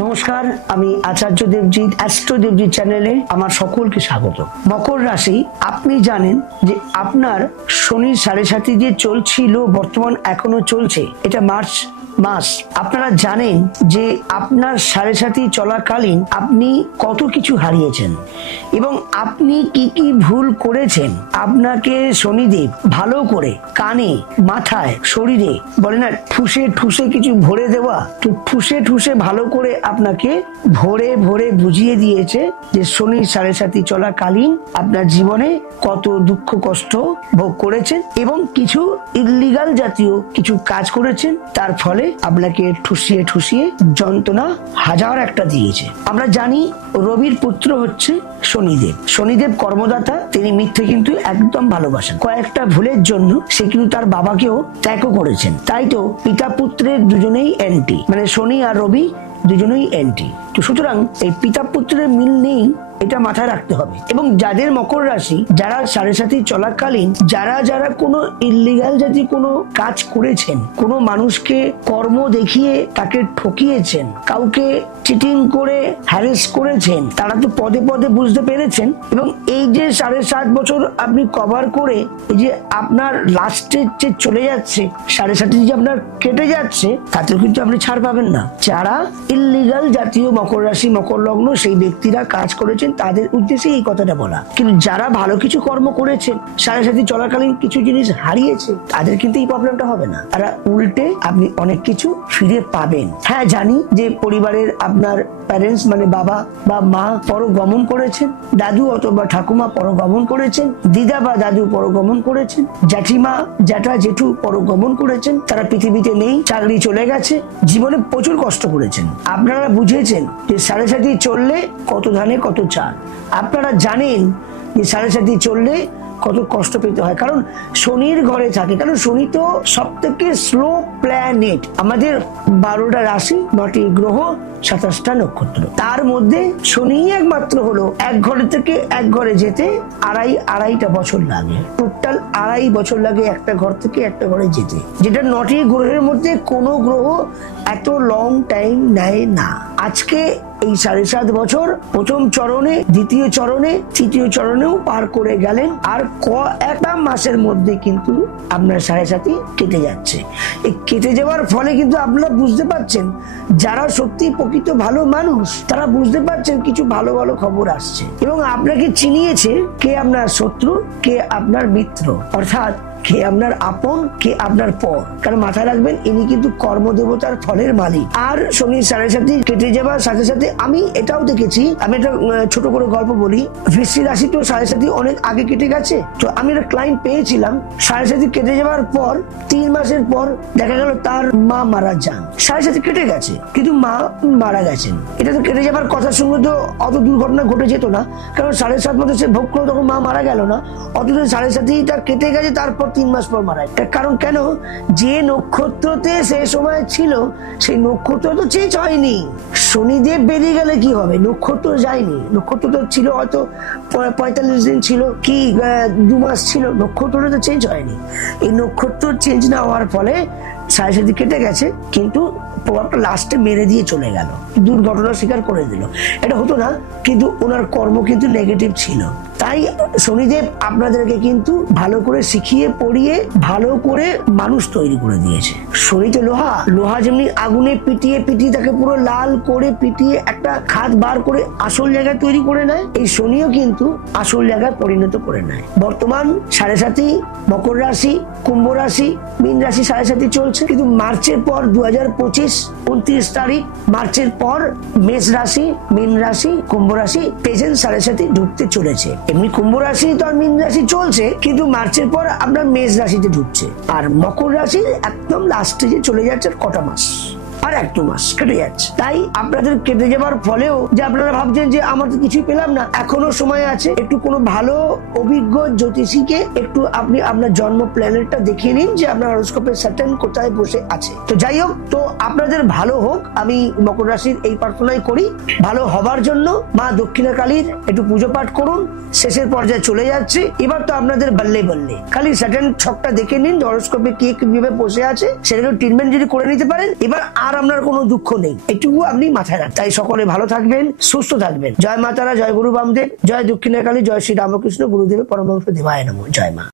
নমস্কার, আমি আচার্য দেবজিৎ অ্যাস্ট্রো দেবজিৎ চ্যানেলে আমার সকলকে স্বাগত। মকর রাশি, আপনি জানেন যে আপনার শনির 7.5 যে চলছিল, বর্তমান এখনো চলছে, এটা মার্চ মাস। আপনারা জানেন যে আপনার 7.5 চলাকালীন আপনি কত কিছু হারিয়েছেন এবং আপনি কি কি ভুল করেছেন। আপনাকে শনিদেব ভালো করে কানে, মাথায়, শরীরে বলে না ঠুসে ঠুসে কিছু ভরে দেওয়া, তো ঠুসে ঠুসে ভালো করে আপনাকে ভরে ভরে বুঝিয়ে দিয়েছে যে শনির 7.5 চলাকালীন আপনার জীবনে কত দুঃখ কষ্ট ভোগ করেছেন এবং কিছু ইল্লিগাল জাতীয় কিছু কাজ করেছেন, তার ফলে আপনাকে ঠুসিয়ে ঠুসিয়ে যন্ত্রণা হাজার একটা দিয়েছে। আমরা জানি রবির পুত্র হচ্ছে শনিদেব। শনিদেব কর্মদাতা, তিনি মিথ্যে কিন্তু একদম ভালোবাসেন। কয়েকটা ভুলের জন্য সে কিন্তু তার বাবাকেও ত্যাগও করেছেন। তাই তো পিতা পুত্রের দুজনেই অ্যান্টি, মানে শনি আর রবি দুজনেই অ্যান্টি। তো সুতরাং এই পিতা পুত্রের মিল নেই, এটা মাথায় রাখতে হবে। এবং যাদের মকর রাশি, যারা 7.5 চলাকালীন যারা যারা কোনো ইল্লিগাল জাতীয় কোনো কাজ করেছেন, কোনো মানুষকে কর্ম দেখিয়ে তাকে ঠকিয়েছেন, কাউকে চিটিং করে হ্যারেস করেছেন, তারা তো পদে পদে বুঝতে পেরেছেন। এবং এই যে 7.5 বছর আপনি কভার করে এই যে আপনার লাস্টে যে চলে যাচ্ছে 7.5 যে আপনার কেটে যাচ্ছে, তাতেও কিন্তু আপনি ছাড় পাবেন না। যারা ইল্লিগাল জাতীয় মকর রাশি, মকর লগ্ন, সেই ব্যক্তিরা কাজ করেছেন, তাদের উদ্দেশ্যে এই কথাটা বলা। কিন্তু যারা ভালো কিছু কর্ম করেছেন, 7.5 চলাকালীন কিছু জিনিস হারিয়েছে, তাদের কিন্তু এই প্রবলেমটা হবে না। তারা উল্টে আপনি অনেক কিছু ফিরে পাবেন। হ্যাঁ, জানি যে পরিবারের আপনার প্যারেন্টস মানে বাবা বা মা পরগমন করেছেন, দাদু অথবা ঠাকুমা পরগমন করেছেন, দিদা বা দাদু পরগমন করেছেন, জ্যাঠিমা জ্যাঠা জেঠু পরগমন করেছেন, তারা পৃথিবীতে নেই, চাকরি চলে গেছে, জীবনে প্রচুর কষ্ট করেছেন। আপনারা বুঝেছেন যে 7.5 চললে কত ধানে কত চাল। আপনারা জানেন যে 7.5 চললে কত কষ্ট পেতে হয়, কারণ শনির ঘরে থাকে। কারণ শনি তো সব থেকে স্লো প্ল্যানেট। আমাদের 12টা রাশি, 9টি গ্রহ, 27টা নক্ষত্র, তার মধ্যে শনি একমাত্র হলো এক ঘরে থেকে এক ঘরে যেতে আড়াইটা বছর লাগে। টোটাল 2.5 বছর লাগে একটা ঘর থেকে একটা ঘরে যেতে, যেটা 9টি গ্রহের মধ্যে কোনো গ্রহ এত লং টাইম নেয় না। আজকে এই 7.5 বছর প্রথম চরণে, দ্বিতীয় চরণে, তৃতীয় চরণেও পার করে গেলেন, আর একটা মাসের মধ্যে কিন্তু আপনার 7.5 কেটে যাচ্ছে। এই কেটে যাওয়ার ফলে কিন্তু আপনারা বুঝতে পারছেন, যারা সত্যি প্রকৃত ভালো মানুষ, তারা বুঝতে পারছেন কিছু ভালো ভালো খবর আসছে এবং আপনাকে চিনিয়েছে কে আপনার শত্রু, কে আপনার মিত্র, অর্থাৎ কে আপনার আপন, কে আপনার পর। কারণ মাথায় রাখবেন, ইনি কিন্তু কর্মদেবতার ফলের মালিক। আর শনির 7.5 কেটে যাওয়ার সাথে সাথে আমি এটাও দেখেছি, আমি একটা ছোট করে গল্প বলি। বৃশ্চিক রাশি তো 7.5 অনেক আগে কেটে গেছে। তো আমি একটা ক্লায়েন্ট পেয়েছিলাম, 7.5 কেটে যাওয়ার পর 3 মাসের পর দেখা গেল তার মা মারা যান। 7.5 কেটে গেছে কিন্তু মা মারা গেছেন। এটা তো কেটে যাবার কথার সঙ্গে তো অত দুর্ঘটনা ঘটে যেত না, কারণ 7.5 মধ্যে সে ভোগ করলো, তখন মা মারা গেল না। অথচ 7.5টা কেটে গেছে, তারপর 3 মাস পর মারা যায়। কারণ কেন? যে নক্ষত্রতে সে সময় ছিল, সেই নক্ষত্র তো চেঞ্জ হয়নি। শনিদেব বেরিয়ে গেলে কি হবে? নক্ষত্র যায়নি। নক্ষত্র তো ছিল হয়তো 45 দিন ছিল কি 2 মাস ছিল, নক্ষত্রটা তো চেঞ্জ হয়নি। এই নক্ষত্র চেঞ্জ না হওয়ার ফলে 7.5 কেটে গেছে, কিন্তু প্রভাবটা লাস্টে মেরে দিয়ে চলে গেল, দুর্ঘটনা স্বীকার করে দিল। এটা হতো না, কিন্তু ওনার কর্ম কিন্তু নেগেটিভ ছিল। তাই শনিদেব আপনাদেরকে কিন্তু ভালো করে শিখিয়ে পড়িয়ে ভালো করে মানুষ তৈরি করে দিয়েছে। শনি তো লোহা যেমনি আগুনে পিটিয়ে পিটিয়ে তাকে পুরো লাল করে পিটিয়ে একটা খাদ বার করে আসল জায়গায় তৈরি করে নেয়, এই শনিও কিন্তু আসল জায়গায় পরিণত করে নেয়। বর্তমান 7.5 মকর রাশি, কুম্ভ রাশি, মীন রাশি 7.5 চলছে, কিন্তু মার্চের পর 2025 29 তারিখ মার্চের পর মেষ রাশি, মীন রাশি, কুম্ভ রাশি প্রেজেন্ট 7.5 ঢুকতে চলেছে। এমনি কুম্ভ রাশি তো আর মীন রাশি চলছে, কিন্তু মার্চের পর আপনার মেষ রাশিতে ঢুকছে। আর মকর রাশি একদম লাস্টে যে চলে যাচ্ছে কটা মাস, আর 1-2 মাস কেটে যাচ্ছে। তাই আপনাদের কেটে যাবার ফলেও যে আপনারা ভাবছেন যে আমার তো কিছুই পেলাম না, এখনো সময় আছে। একটু কোনো ভালো অভিজ্ঞ জ্যোতিষীকে একটু আপনি আপনার জন্ম প্ল্যানেটটা দেখিয়ে নিন যে আপনার হরোস্কোপের স্যাটার্ন কোথায় বসে আছে। তো যাই হোক, তো আপনাদের ভালো হোক, আমি মকর রাশির এই প্রার্থনাই করি। ভালো হবার জন্য মা দক্ষিণা কালীর একটু পুজো পাঠ করুন। শেষের পর্যায়ে চলে যাচ্ছে, এবার তো আপনাদের বললে বললে খালি স্যাটার্ন ছকটা দেখে নিন, হরোস্কোপে কে কিভাবে বসে আছে, সেটাকে ট্রিটমেন্ট যদি করে নিতে পারেন, এবার আর আপনার কোনো দুঃখ নেই, এটুকু আপনি মাথায় রাখবেন। তাই সকলে ভালো থাকবেন, সুস্থ থাকবেন। জয় মা তারা, জয় গুরু বামদেব, জয় দক্ষিণাকালী, জয় শ্রী রামকৃষ্ণ গুরুদেব পরমহংস দেবায় নমঃ। জয় মা।